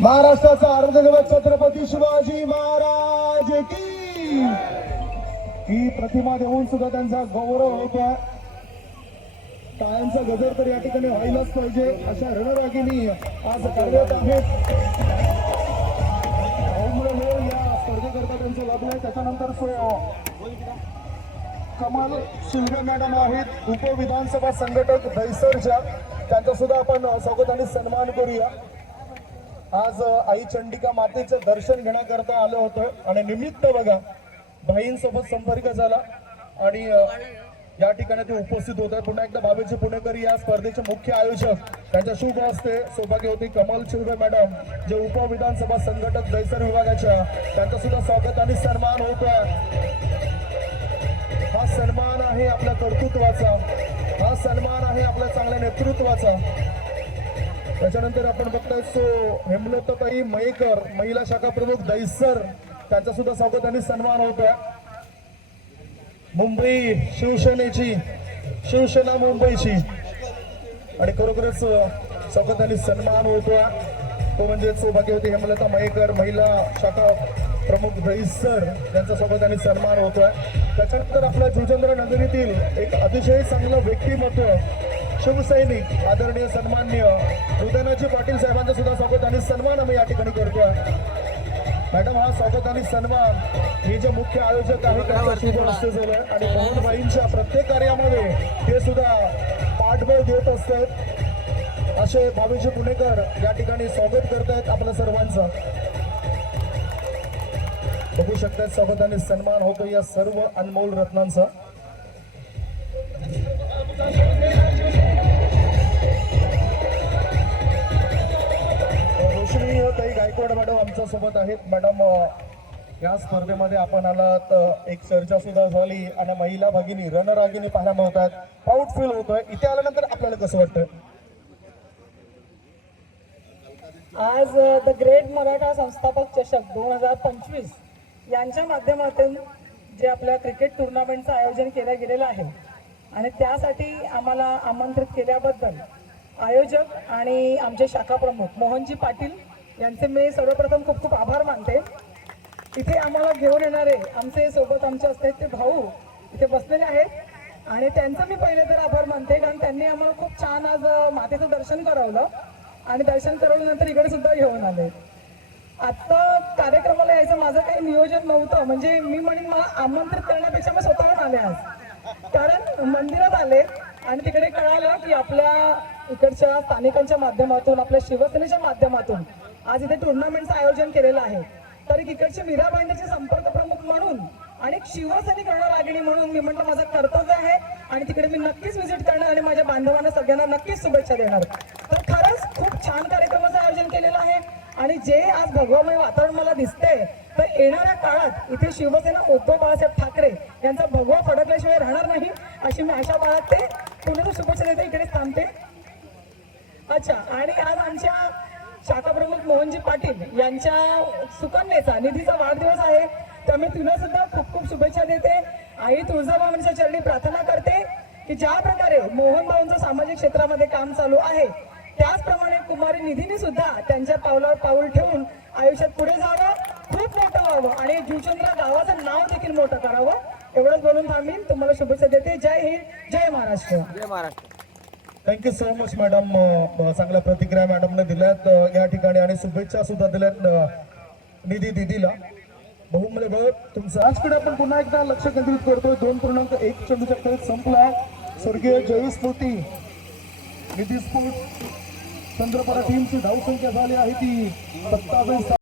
महाराष्ट्राचा अर्धगवत छत्रपती शिवाजी महाराज की ही प्रतिमा देऊन सुद्धा त्यांचा गौरव होतोय टाळ्यांचा गजर तर या ठिकाणी व्हायलाच पाहिजे अशा रणरागिनी आज कार्यरत आहेत. या स्पर्धेकरता त्यांचं आहे. त्याच्यानंतर सो शिंदे मॅडम आहेत. उपविधानसभा संघटक दैसरच्या त्यांचा सुद्धा आपण स्वागत आणि सन्मान करूया. आज आई चंडिका मातेचं दर्शन घेण्याकरता आलं होतं आणि निमित्त बघा भाईंसोबत संपर्क झाला आणि या ठिकाणी ते उपस्थित होते. पुन्हा एकदा भावेचे पुणेकरी या स्पर्धेचे मुख्य आयोजक त्यांच्या शुभ हस्ते सौभाग्य होती. कमल शिंदे मॅडम जे उपविधानसभा संघटक दहिसर विभागाच्या त्यांचं सुद्धा स्वागत आणि सन्मान होतोय. हा सन्मान आहे आपल्या कर्तृत्वाचा. हा सन्मान आहे आपल्या चांगल्या नेतृत्वाचा. त्याच्यानंतर आपण बघताय सो हेमलताई मयेकर महिला शाखा प्रमुख दैसर त्यांचा सुद्धा स्वागत आणि सन्मान होतोय मुंबई शिवसेनेची शिवसेना मुंबईची. आणि खरोखरच स्वागत आणि सन्मान होतोय तो म्हणजे सौभाग्यवती हेमलता मयेकर महिला शाखा प्रमुख दहिसर यांचा स्वागत आणि सन्मान होतोय त्याच्यानंतर आपल्या जुचंद्र नगरीतील एक अतिशय चांगलं व्यक्तिमत्व शिवसैनिक आदरणीय सन्मान्य उदयनाजी पाटील साहेबांचं सुद्धा स्वागत आणि सन्मान आम्ही या ठिकाणी करतोय. मॅडम हा स्वागत आणि सन्मान हे जे मुख्य आयोजक आहेत त्यांचा शुभ हस्ते झालाय आणि मोहनबाईंच्या प्रत्येक कार्यामध्ये ते सुद्धा पाठबळ देत असतात. असे भावेशी पुणेकर या ठिकाणी स्वागत करतायत आपल्या सर्वांचं. बघू शकतात स्वागत आणि सन्मान होतो या सर्व अनमोल रत्नांचा. श्री ताई गायकवाड मॅडम आमच्यासोबत आहेत. मॅडम या स्पर्धेमध्ये आपण आलात. एक चर्चा सुद्धा झाली आणि महिला भगिनी रणरागिनी पाहायला मिळतात. प्राऊड फील होतोय. इथे आल्यानंतर आपल्याला कसं वाटतं आज द ग्रेट मराठा संस्थापक चषक दोन हजार पंचवीस यांच्या माध्यमातून जे आपल्या क्रिकेट टुर्नामेंटचं आयोजन केलं गेलेलं आहे. आणि त्यासाठी आम्हाला आमंत्रित केल्याबद्दल आयोजक आणि आमचे शाखा प्रमुख मोहनजी पाटील यांचे मी सर्वप्रथम खूप खूप आभार मानते. इथे आम्हाला घेऊन येणारे आमचे सोबत आमचे असतात ते भाऊ इथे बसलेले आहेत. आणि त्यांचं मी पहिले तर आभार मानते कारण त्यांनी आम्हाला खूप छान आज मातेचं दर्शन करवलं. आणि दर्शन करवल्यानंतर इकडे सुद्धा घेऊन आले. आता कार्यक्रमाला यायचं माझं काही नियोजन नव्हतं. म्हणजे मी म्हणेन मला आमंत्रित करण्यापेक्षा मी स्वतःहून आले आज. कारण मंदिरात आले आणि तिकडे कळालं की आपल्या इकडच्या स्थानिकांच्या माध्यमातून आपल्या शिवसेनेच्या माध्यमातून आज इथे टुर्नामेंटचं आयोजन केलेलं आहे. तर इकडचे मीरा मीराबाईंचे संपर्क प्रमुख म्हणून आणि एक शिवसैनिक लागणी म्हणून मी म्हटलं माझं कर्तव्य आहे आणि तिकडे मी नक्कीच व्हिजिट करणार आणि माझ्या बांधवांना सगळ्यांना नक्कीच शुभेच्छा देणार. तर खरंच खूप छान कार्यक्रमाचं आयोजन केलेलं आहे आणि जे आज भगवामय वातावरण मला दिसते तर येणाऱ्या काळात इथे शिवसेना उद्धव बाळासाहेब ठाकरे यांचा भगवा फडकल्याशिवाय राहणार नाही अशी मी आशा बाळगते. पुन्हा शुभेच्छा देते इकडेच थांबते. अच्छा आणि आज आमच्या शाखा प्रमुख मोहनजी पाटील यांच्या सुकन्येचा निधीचा वाढदिवस आहे. त्यामुळे तुला सुद्धा खूप खूप शुभेच्छा देते. आई तुळजाभवानीच्या चरणी प्रार्थना करते की ज्या प्रकारे मोहन भाऊंचं सामाजिक क्षेत्रामध्ये काम चालू आहे त्याचप्रमाणे कुमारी निधीने सुद्धा त्यांच्या पावलावर पाऊल ठेवून आयुष्यात पुढे जावं. खूप मोठं व्हावं. आणि जीवचंद्र गावाचं नाव देखील मोठं करावं. एवढंच बोलून थांबीन तुम्हाला शुभेच्छा देते. जय हिंद जय महाराष्ट्र. जय Maharashtra. Thank you so much madam चांगल्या प्रतिक्रिया मॅडमने दिल्यात. या ठिकाणी आणि शुभेच्छा सुद्धा दिल्यात निधी दिदीला. बहुमूल्य वेळ तुमचं. आजकडे आपण पुन्हा एकदा लक्ष केंद्रित करतोय. दोन पूर्णांक एक चेंडूच्या खेळ संपला. स्वर्गीय जयी स्मृती. निधी स्फोट. चंद्रपरा टीमची धावसंख्या झाली आहे ती. सत्तावीस